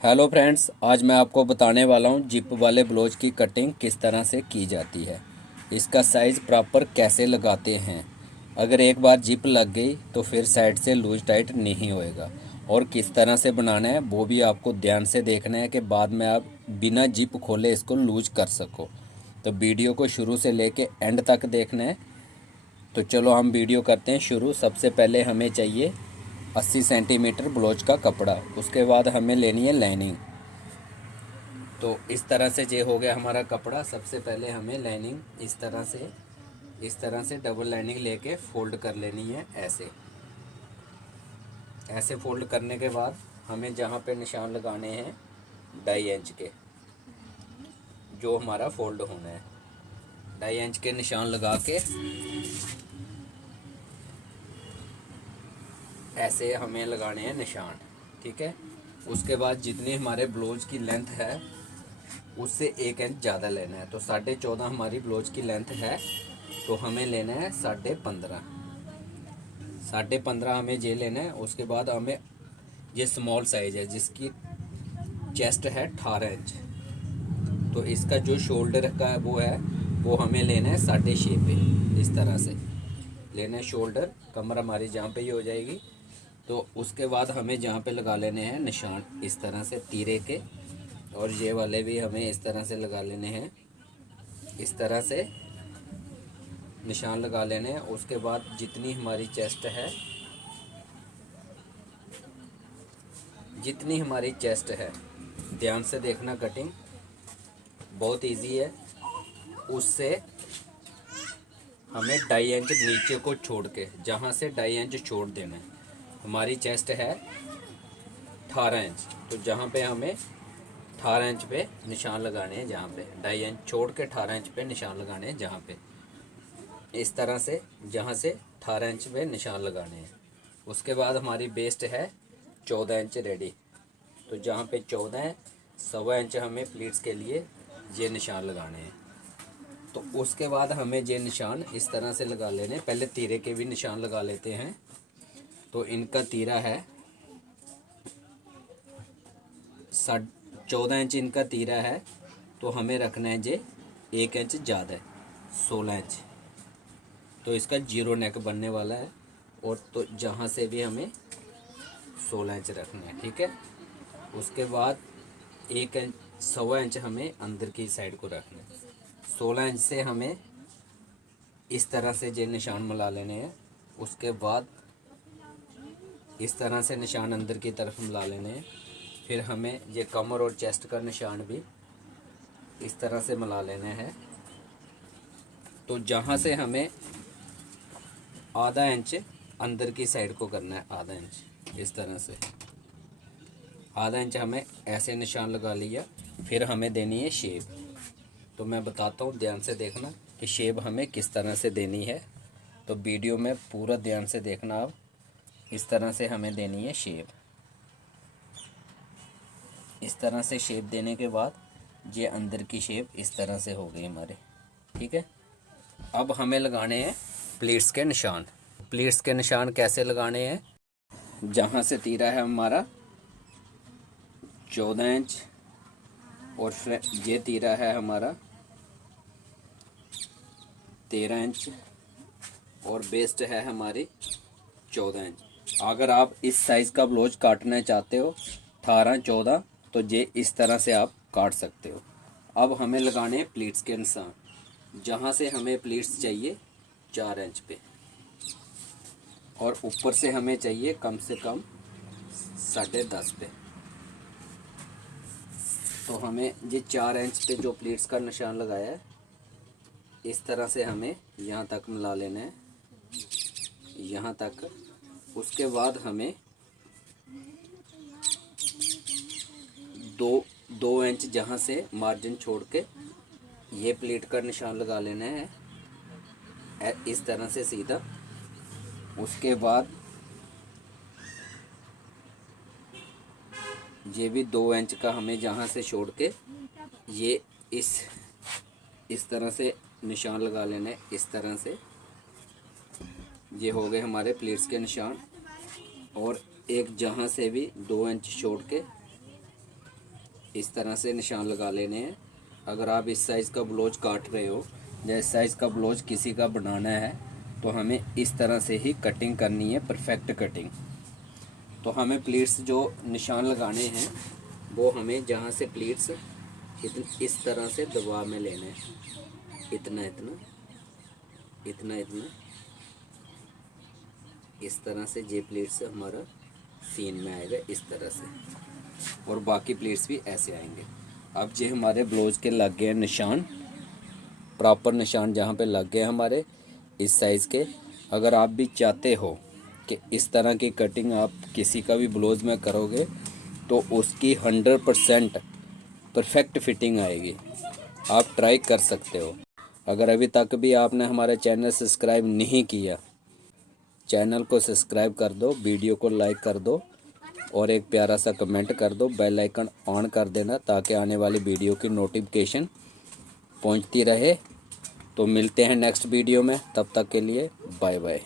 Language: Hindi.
हेलो फ्रेंड्स, आज मैं आपको बताने वाला हूँ जिप वाले ब्लाउज की कटिंग किस तरह से की जाती है। इसका साइज़ प्रॉपर कैसे लगाते हैं। अगर एक बार जिप लग गई तो फिर साइड से लूज टाइट नहीं होएगा। और किस तरह से बनाना है वो भी आपको ध्यान से देखना है कि बाद में आप बिना जिप खोले इसको लूज कर सको। तो वीडियो को शुरू से लेके एंड तक देखना है। तो चलो हम वीडियो करते हैं शुरू। सबसे पहले हमें चाहिए 80 सेंटीमीटर ब्लाउज का कपड़ा। उसके बाद हमें लेनी है लाइनिंग। तो इस तरह से ये हो गया हमारा कपड़ा। सबसे पहले हमें लाइनिंग इस तरह से डबल लाइनिंग लेके फोल्ड कर लेनी है। ऐसे ऐसे फोल्ड करने के बाद हमें जहाँ पे निशान लगाने हैं 2.5 इंच के, जो हमारा फोल्ड होना है, 2.5 इंच के निशान लगा के ऐसे हमें लगाने हैं निशान। ठीक है। उसके बाद जितनी हमारे ब्लाउज की लेंथ है उससे 1 इंच ज़्यादा लेना है। तो 14.5 हमारी ब्लाउज की लेंथ है, तो हमें लेना है 15.5। 15.5 हमें ये लेना है। उसके बाद हमें ये स्मॉल साइज है जिसकी चेस्ट है 18 इंच, तो इसका जो शोल्डर का वो हमें लेना है 6.5 पे। इस तरह से लेना है शोल्डर, कमर हमारी जहाँ पे ही हो जाएगी। तो उसके बाद हमें जहाँ पे लगा लेने हैं निशान इस तरह से तीरे के, और ये वाले भी हमें इस तरह से लगा लेने हैं। इस तरह से निशान लगा लेने हैं। उसके बाद जितनी हमारी चेस्ट है, ध्यान से देखना, कटिंग बहुत इजी है। उससे हमें 2.5 इंच नीचे को छोड़ के, जहाँ से 2.5 इंच छोड़ देना है। हमारी चेस्ट है 18 इंच, तो जहाँ पे हमें 18 इंच पे निशान लगाने हैं, जहाँ पे 2.5 इंच छोड़ के 18 इंच पे निशान लगाने हैं, जहाँ पे इस तरह से, जहाँ से 18 इंच पे निशान लगाने हैं। उसके बाद हमारी बेस्ट है 14 इंच रेडी। तो जहाँ पे 14 है, 1.25 इंच हमें प्लीट्स के लिए ये निशान लगाने हैं। तो उसके बाद हमें ये निशान इस तरह से लगा लेने। पहले तीरे के भी निशान लगा लेते हैं। तो इनका तीरा है 14 इंच इनका तीरा है, तो हमें रखना है ये 1 इंच ज़्यादा है, 16 इंच। तो इसका जीरो नेक बनने वाला है। और तो जहाँ से भी हमें 16 इंच रखना है। ठीक है। उसके बाद 1 इंच, 1.25 इंच हमें अंदर की साइड को रखना है। 16 इंच से हमें इस तरह से ये निशान मिला लेने हैं। उसके बाद इस तरह से निशान अंदर की तरफ मिला लेने हैं। फिर हमें ये कमर और चेस्ट का निशान भी इस तरह से मिला लेना है। तो जहाँ से हमें आधा इंच अंदर की साइड को करना है, आधा इंच इस तरह से, आधा इंच हमें ऐसे निशान लगा लिया। फिर हमें देनी है शेप। तो मैं बताता हूँ, ध्यान से देखना कि शेप हमें किस तरह से देनी है। तो वीडियो में पूरा ध्यान से देखना आप। इस तरह से हमें देनी है शेप। इस तरह से शेप देने के बाद ये अंदर की शेप इस तरह से हो गई हमारे। ठीक है। अब हमें लगाने हैं प्लीट्स के निशान। प्लीट्स के निशान कैसे लगाने हैं? जहाँ से तीरा है हमारा 14 इंच, और फिर ये तीरा है हमारा 13 इंच, और बेस्ट है हमारी 14 इंच। अगर आप इस साइज़ का ब्लाउज काटना चाहते हो 18 14, तो ये इस तरह से आप काट सकते हो। अब हमें लगाने हैं प्लीट्स के निशान। जहाँ से हमें प्लीट्स चाहिए 4 इंच पे, और ऊपर से हमें चाहिए कम से कम 10.5 पे। तो हमें ये 4 इंच पे जो प्लीट्स का निशान लगाया है, इस तरह से हमें यहाँ तक मिला लेना है, यहाँ तक। उसके बाद हमें दो 2 इंच जहाँ से मार्जिन छोड़ के ये प्लीट का निशान लगा लेना है, इस तरह से सीधा। उसके बाद ये भी 2 इंच का हमें जहाँ से छोड़ के ये इस तरह से निशान लगा लेना है, इस तरह से। ये हो गए हमारे प्लेट्स के निशान। और एक जहाँ से भी 2 इंच छोड़ के इस तरह से निशान लगा लेने हैं। अगर आप इस साइज़ का ब्लाउज काट रहे हो या इस साइज़ का ब्लाउज किसी का बनाना है तो हमें इस तरह से ही कटिंग करनी है, परफेक्ट कटिंग। तो हमें प्लीट्स जो निशान लगाने हैं वो हमें जहाँ से प्लीट्स इस तरह से दबा में लेने हैं, इतना इतना इतना इतना, इस तरह से जे प्लेट्स हमारा सीन में आएगा इस तरह से, और बाकी प्लेट्स भी ऐसे आएंगे। अब जे हमारे ब्लाउज के लग गए निशान, प्रॉपर निशान जहाँ पे लग गए हमारे इस साइज़ के। अगर आप भी चाहते हो कि इस तरह की कटिंग आप किसी का भी ब्लाउज में करोगे तो उसकी 100% परफेक्ट फिटिंग आएगी। आप ट्राई कर सकते हो। अगर अभी तक भी आपने हमारा चैनल सब्सक्राइब नहीं किया, चैनल को सब्सक्राइब कर दो, वीडियो को लाइक कर दो और एक प्यारा सा कमेंट कर दो। बेल आइकन ऑन कर देना ताकि आने वाली वीडियो की नोटिफिकेशन पहुंचती रहे। तो मिलते हैं नेक्स्ट वीडियो में, तब तक के लिए बाय बाय।